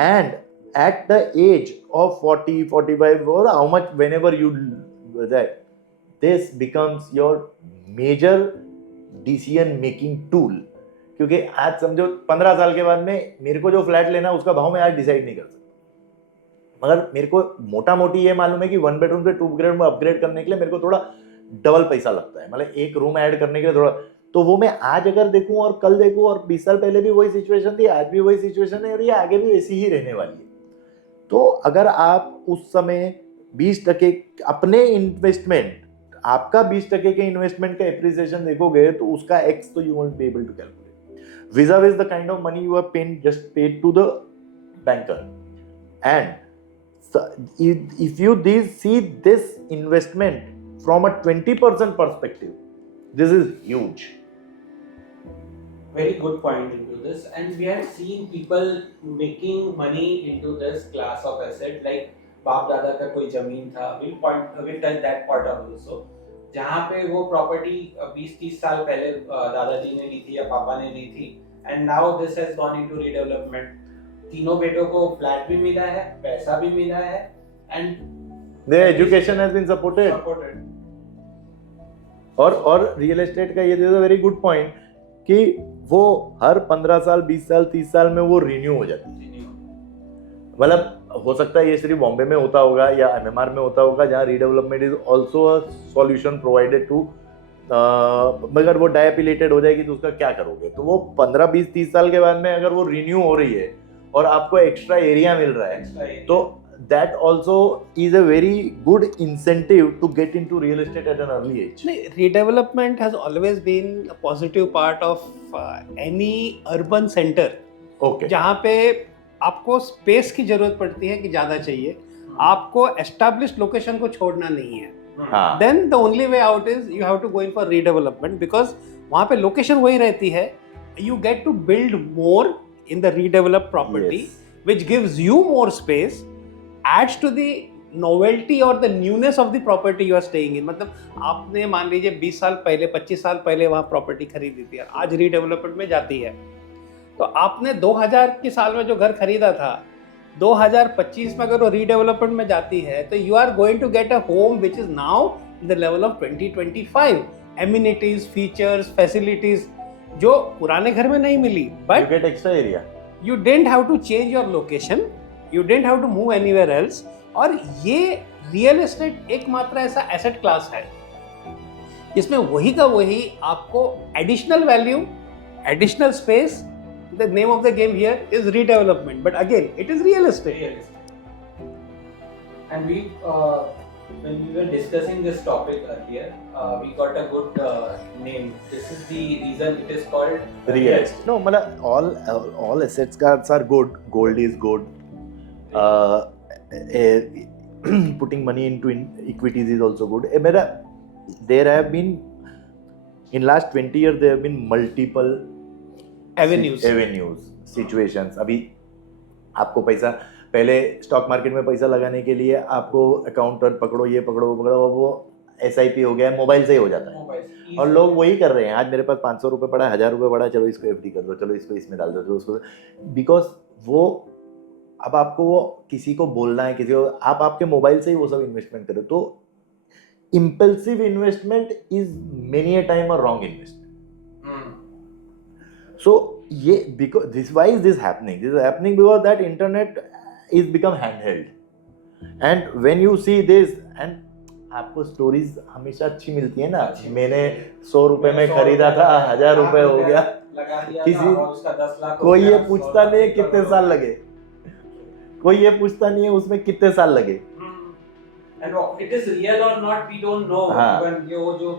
and at the age of 40 45 or how much whenever you that this becomes your major decision making tool. क्योंकि आज समझो 15 साल के बाद में मेरे को जो फ्लैट लेना उसका भाव मैं आज डिसाइड नहीं कर सकता, मगर मेरे को मोटा मोटी ये मालूम है कि 1 बेडरूम से 2 बेडरूम में अपग्रेड करने के लिए मेरे को थोड़ा डबल पैसा लगता है, मतलब एक रूम ऐड करने के लिए थोड़ा, तो वो मैं आज अगर देखूं और कल देखूं और 20 साल पहले भी वही सिचुएशन थी, आज भी वही सिचुएशन है और ये आगे भी वैसी ही रहने वाली है. तो अगर आप उस समय 20% अपने इन्वेस्टमेंट, आपका 20% के इन्वेस्टमेंट का एप्रिसिएशन देखोगे तो उसका एक्स तो you won't be able to calculate vis-a-vis the kind of money you have just paid to the banker. And so if you see this investment from a 20% perspective, this is huge. Very good point into this, and we have seen people making money into this class of asset, like बाप दादा का कोई जमीन था, we'll touch that part also, जहाँ पे वो property 20-30 साल पहले दादाजी ने ली थी या पापा ने ली थी, and now this has gone into redevelopment. तीनों बेटों को फ्लैट भी मिला है, पैसा भी मिला है, and their education has been supported. और रियल एस्टेट का ये is a very good point कि वो हर 15 साल 20 साल 30 साल में वो रिन्यू हो जाती है. मतलब हो सकता है ये सिर्फ बॉम्बे में होता होगा या एमएमआर में होता होगा जहाँ redevelopment is also a solution provided to, मगर वो डायपिलेटेड हो जाएगी तो उसका क्या करोगे. तो वो 15 20 30 साल के बाद में अगर वो रिन्यू हो रही है और आपको एक्स्ट्रा एरिया मिल रहा है तो that also is a very good incentive to get into real estate at an early age. Redevelopment has always been a positive part of any urban center. Okay. जहाँ पे आपको स्पेस की जरूरत पड़ती है कि ज़्यादा चाहिए, आपको एस्टैब्लिश्ड लोकेशन को छोड़ना नहीं है. Then the only way out is you have to go in for redevelopment because वहाँ पे लोकेशन वही रहती है. You get to build more in the redeveloped property, yes, which gives you more space, adds to the novelty or the newness of the property you are staying in. मतलब आपने मान लीजिए 20 साल पहले 25 साल पहले वहाँ प्रॉपर्टी खरीदी थी, आज रीडेवलपमेंट में जाती है, तो आपने 2000 के साल में जो घर खरीदा था 2025 में अगर वो रीडेवलपमेंट में जाती है तो you are going to get a home which is now in the level of 2025. Amenities, features, facilities जो पुराने घर में नहीं मिली, but you get extra area. You didn't have to change your location, you didn't have to move anywhere else. और ये real estate एकमात्र ऐसा एसेट क्लास है जिसमें वही का वही आपको additional value, additional space. The name of the game here is redevelopment, but again it is real estate. And we when we were discussing this topic earlier, we got a good name. This is the reason it is called real estate. No, मतलब all assets cards are good. Gold is good. Putting money into equities is also good. There have been in last 20 years there have been multiple avenues, situations. अभी आपको पैसा, पहले stock market में पैसा लगाने के लिए आपको अकाउंटर पकड़ो, ये पकड़ो वो पकड़ो, वो SIP हो गया, मोबाइल से ही हो जाता है और लोग वही कर रहे हैं. आज मेरे पास 500 रुपये पड़ा है, 1000 रुपये पड़ा है, चलो इसको FD कर दो, चलो इसको इसमें डाल दो, चलो उसको, बिकॉज वो अब आपको वो किसी को बोलना है, किसी को आप आपके मोबाइल से ही वो सब इन्वेस्टमेंट करो. तो impulsive investment is many a time a wrong investment. So ये because this why is this happening because that internet is become handheld, and when you see this, and आपको स्टोरीज हमेशा अच्छी मिलती है ना. मैंने 100 रुपए में खरीदा था, 1000 रुपए हो गया, किसी उसका 10 लाख कोई ये पूछता नहीं है कितने साल लगे, कोई ये पूछता नहीं है उसमें कितने साल लगे. and it is real or not we don't know. Even ये वो जो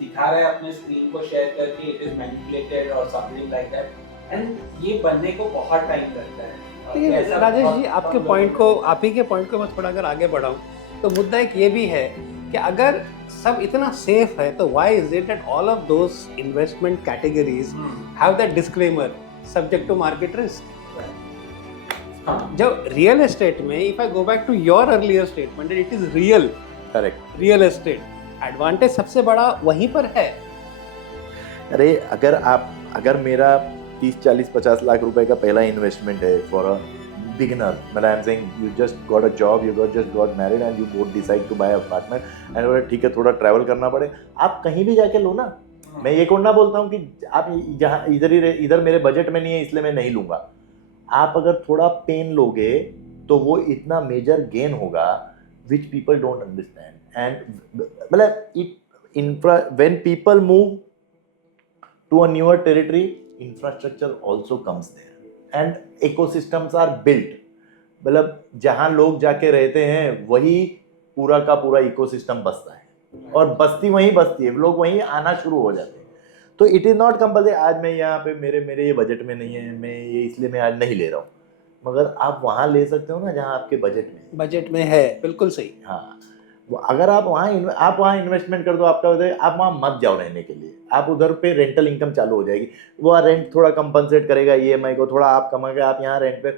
दिखा रहा है अपने स्क्रीन को शेयर करके, it is manipulated or something like that, and ये बनने को बहुत टाइम लगता है. राजेश जी, आपके पॉइंट को, आप ही के पॉइंट को मैं थोड़ा अगर आगे बढ़ाऊं तो मुद्दा एक ये भी है कि अगर सब इतना सेफ है तो why is it that all of those investment categories have that disclaimer subject to market risk. जब रियल एस्टेट में, if I go back to your earlier statement, it is real, correct, real estate, advantage सबसे बड़ा वहीं पर है. अरे अगर मेरा 30 40 50 लाख रुपए का पहला इन्वेस्टमेंट है for beginner, but I'm saying you just got a job, you just got married and you both decide to buy an apartment and बोले ठीक है थोड़ा ट्रैवल करना पड़े, आप कहीं भी जाके लो ना. मैं ये कोड ना बोलता हूँ कि आप जहाँ इधर मेरे बजट में नहीं है इसलिए मैं नहीं लूँगा. आप अगर थोड़ा पेन लोगे तो वो इतना मेजर गेन होगा which people don't understand. And मतलब when people move to a newer territory, infrastructure also comes there. And ecosystems are built. मतलब जहाँ लोग जाके रहते हैं वही पूरा का पूरा इकोसिस्टम बसता है और बस्ती वहीं बसती है, लोग वहीं आना शुरू हो जाते हैं. तो इट इज़ नॉट कंपल्सरी आज मैं यहाँ पे मेरे ये बजट में नहीं है, मैं ये इसलिए मैं आज नहीं ले रहा हूँ, मगर आप वहाँ ले सकते हो ना जहाँ आपके बजट में है. बिल्कुल सही. हाँ, अगर आप वहाँ इन्वेस्टमेंट कर दो, आपका आप वहाँ मत जाओ रहने के लिए, आप उधर पे रेंटल इनकम चालू हो जाएगी, वो रेंट थोड़ा कंपनसेट करेगा ईएमआई को, थोड़ा आप कमाओगे, आप यहाँ रेंट पे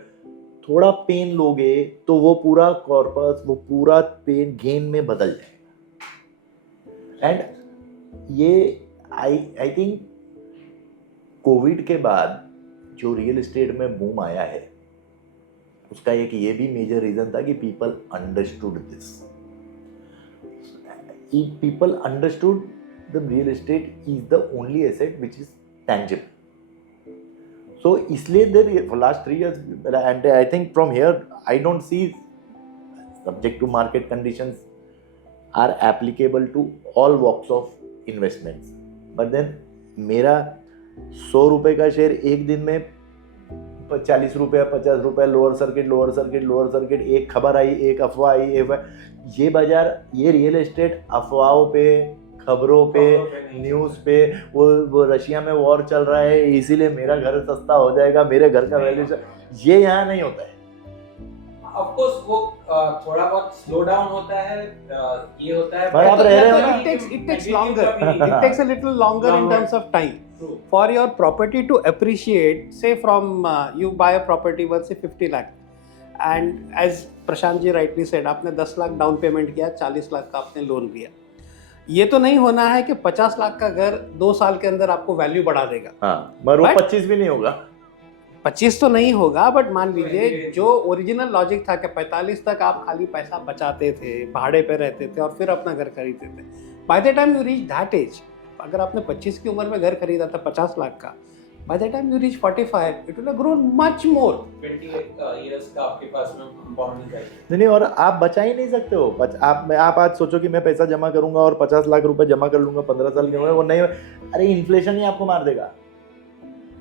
थोड़ा पेन लोगे तो वो पूरा कॉर्पस, वो पूरा पेन गेन में बदल जाएगा. एंड ये आई थिंक कोविड के बाद जो रियल एस्टेट में बूम आया है उसका एक ये भी मेजर रीजन था कि people understood this. If people understood the real estate is the only asset which is tangible. So इसलिए there for last 3 years and I think from here I don't see subject to market conditions are applicable to all walks of investments. But then मेरा 100 रुपए का share एक दिन में 40 रुपया 50 रुपया lower circuit, एक खबर आई, एक अफवाह आई, ये बाजार, ये रियल एस्टेट अफवाहों पे, खबरों पे, न्यूज़ पे, वो रशिया में वॉर चल रहा है इसीलिए मेरा घर सस्ता हो जाएगा, मेरे घर का वैल्यू, ये यहाँ नहीं होता है. ऑफ कोर्स वो थोड़ा बहुत स्लो डाउन होता है, ये होता है, पर आप रह रहे हो ना, it takes longer. It takes a little longer in terms of time. True. For your property to appreciate, say from you buy a property worth say 50 lakh, and as Prashant ji rightly said, आपने 10 lakh down payment किया, 40 लाख का आपने loan लिया. ये तो नहीं होना है कि 50 लाख का घर 2 साल के अंदर आपको वैल्यू बढ़ा देगा. हाँ, मगर वो 25 भी नहीं होगा. 25 तो नहीं होगा, बट मान लीजिए जो ओरिजिनल लॉजिक था कि 45 तक आप खाली पैसा बचाते थे, भाड़े पे रहते थे और फिर अपना घर खरीदते थे. By the time you reach that age, अगर आपने 25 की उम्र में घर खरीदा था 50 लाख का, bye the time you reach 45 it will have grown much more. 28 years का आपके पास में कंपाउंड नहीं चाहिए. नहीं, और आप बचा ही नहीं सकते हो. आप आज सोचो कि मैं पैसा जमा करूंगा और 50 लाख रुपए जमा कर लूंगा 15 साल के उम्र में, वो नहीं. अरे इन्फ्लेशन ही आपको मार देगा.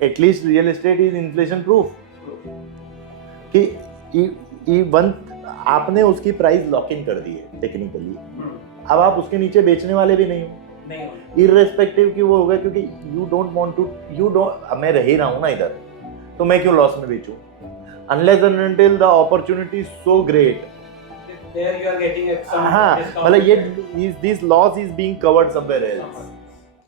At least real estate is inflation proof कि वन आपने उसकी प्राइस लॉक इन कर दी है टेक्निकली. अब आप उसके नीचे बेचने वाले भी नहीं हो, इररेस्पेक्टिव कि वो होगा, क्योंकि यू डोंट मैं रह ही रहा हूँ ना इधर, तो मैं क्यों लॉस में बेचूं, unless and until the opportunity so great. There you are getting some हाँ, discount. मतलब ये this loss is being covered somewhere else.